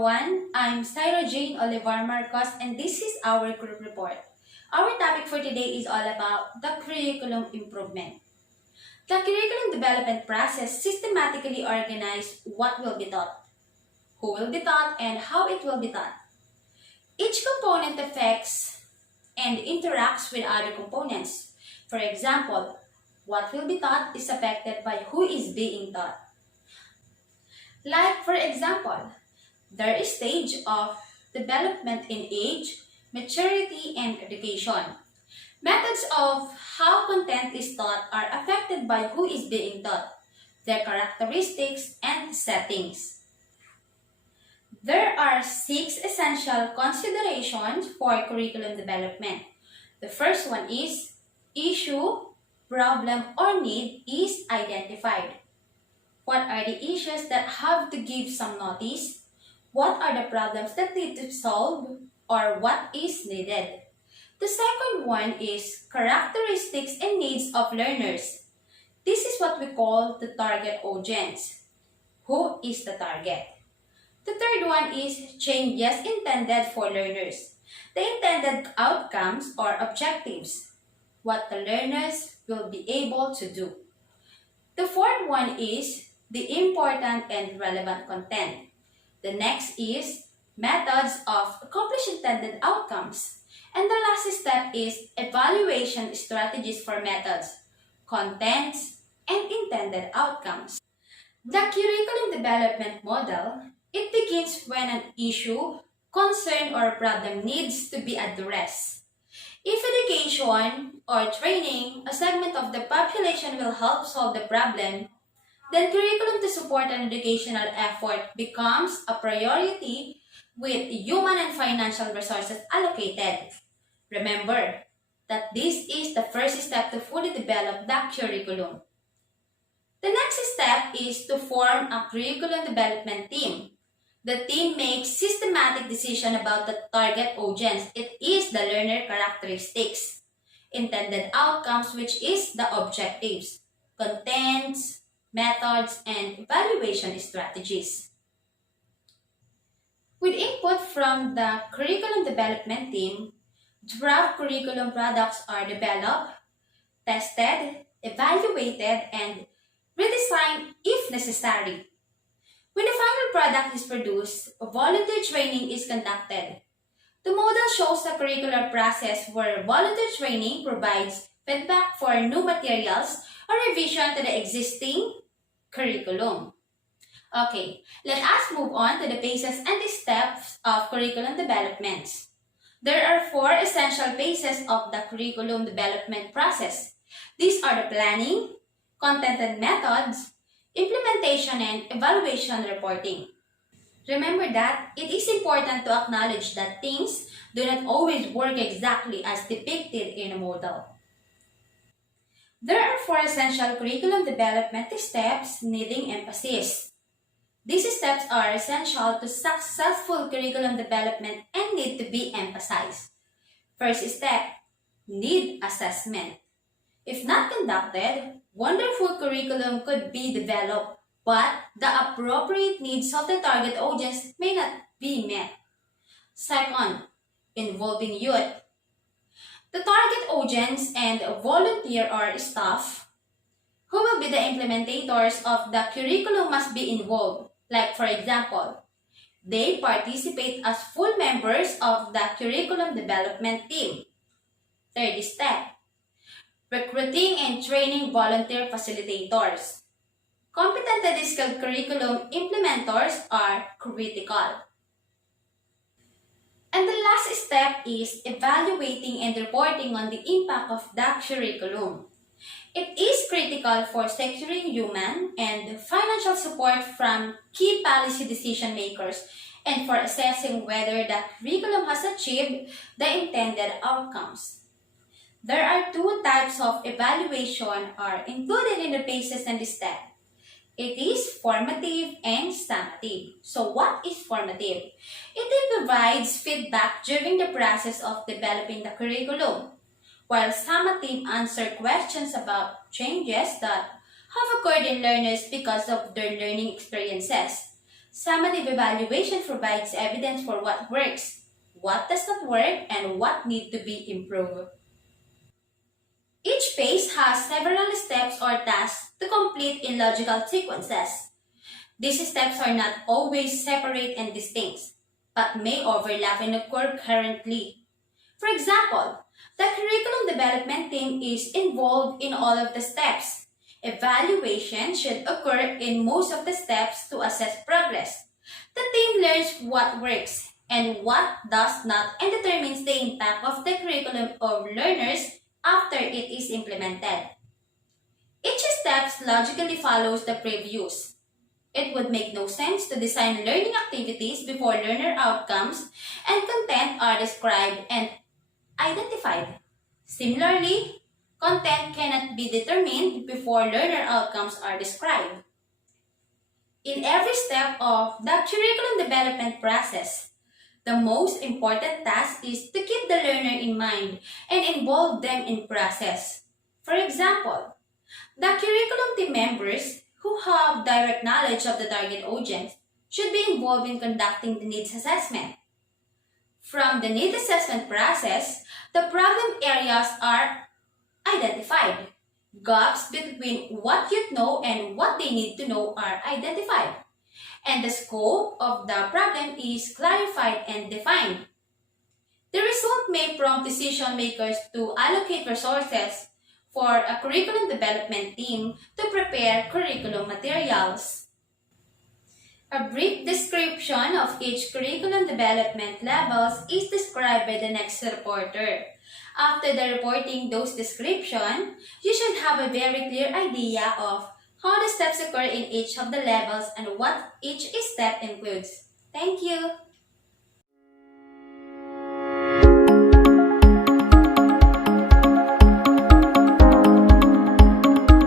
everyone. I'm Syra Jane Olivar Marcos and this is our group report. Our topic for today is all about the curriculum improvement. The curriculum development process systematically organizes what will be taught, who will be taught, and how it will be taught. Each component affects and interacts with other components. For example, what will be taught is affected by who is being taught. Like for example, there is stage of development in age, maturity, and education. Methods of how content is taught are affected by who is being taught, their characteristics, and settings. There are 6 essential considerations for curriculum development. The first one is issue, problem, or need is identified. What are the issues that have to give some notice? What are the problems that need to solve? Or what is needed? The second one is characteristics and needs of learners. This is what we call the target audience. Who is the target? The third one is changes intended for learners. The intended outcomes or objectives. What the learners will be able to do. The fourth one is the important and relevant content. The next is methods of accomplish intended outcomes. And the last step is evaluation strategies for methods, contents, and intended outcomes. The curriculum development model, it begins when an issue, concern, or problem needs to be addressed. If education or training, a segment of the population will help solve the problem, then curriculum to support an educational effort becomes a priority with human and financial resources allocated. Remember that this is the first step to fully develop the curriculum. The next step is to form a curriculum development team. The team makes systematic decision about the target audience. It is the learner characteristics, intended outcomes, which is the objectives, contents, methods, and evaluation strategies. With input from the curriculum development team, draft curriculum products are developed, tested, evaluated, and redesigned if necessary. When the final product is produced, volunteer training is conducted. The model shows a curricular process where volunteer training provides feedback for new materials or revision to the existing curriculum. Okay, let us move on to the phases and the steps of curriculum development. There are 4 essential phases of the curriculum development process. These are the planning, content and methods, implementation, and evaluation reporting. Remember that it is important to acknowledge that things do not always work exactly as depicted in a model. There are 4 essential curriculum development steps needing emphasis. These steps are essential to successful curriculum development and need to be emphasized. First step, need assessment. If not conducted, wonderful curriculum could be developed, but the appropriate needs of the target audience may not be met. Second, involving youth. The target audience and volunteer or staff who will be the implementators of the curriculum must be involved. Like for example, they participate as full members of the curriculum development team. Third step, recruiting and training volunteer facilitators. Competent and skilled curriculum implementors are critical. And the last step is evaluating and reporting on the impact of the curriculum. It is critical for securing human and financial support from key policy decision makers and for assessing whether the curriculum has achieved the intended outcomes. There are 2 types of evaluation are included in the phases and the steps. It is formative and summative. So what is formative? It provides feedback during the process of developing the curriculum, while summative answer questions about changes that have occurred in learners because of their learning experiences. Summative evaluation provides evidence for what works, what does not work, and what needs to be improved. Each phase has several steps or tasks to complete in logical sequences. These steps are not always separate and distinct, but may overlap and occur currently. For example, the curriculum development team is involved in all of the steps. Evaluation should occur in most of the steps to assess progress. The team learns what works and what does not and determines the impact of the curriculum on learners after it is implemented. Each step logically follows the previous. It would make no sense to design learning activities before learner outcomes and content are described and identified. Similarly, content cannot be determined before learner outcomes are described. In every step of the curriculum development process, the most important task is to keep the learner in mind and involve them in process. For example, the curriculum team members who have direct knowledge of the target audience should be involved in conducting the needs assessment. From the needs assessment process, the problem areas are identified. Gaps between what youth know and what they need to know are identified. And the scope of the problem is clarified and defined. The result may prompt decision makers to allocate resources for a curriculum development team to prepare curriculum materials. A brief description of each curriculum development levels is described by the next reporter. After the reporting those description, you should have a very clear idea of how the steps occur in each of the levels and what each step includes. Thank you!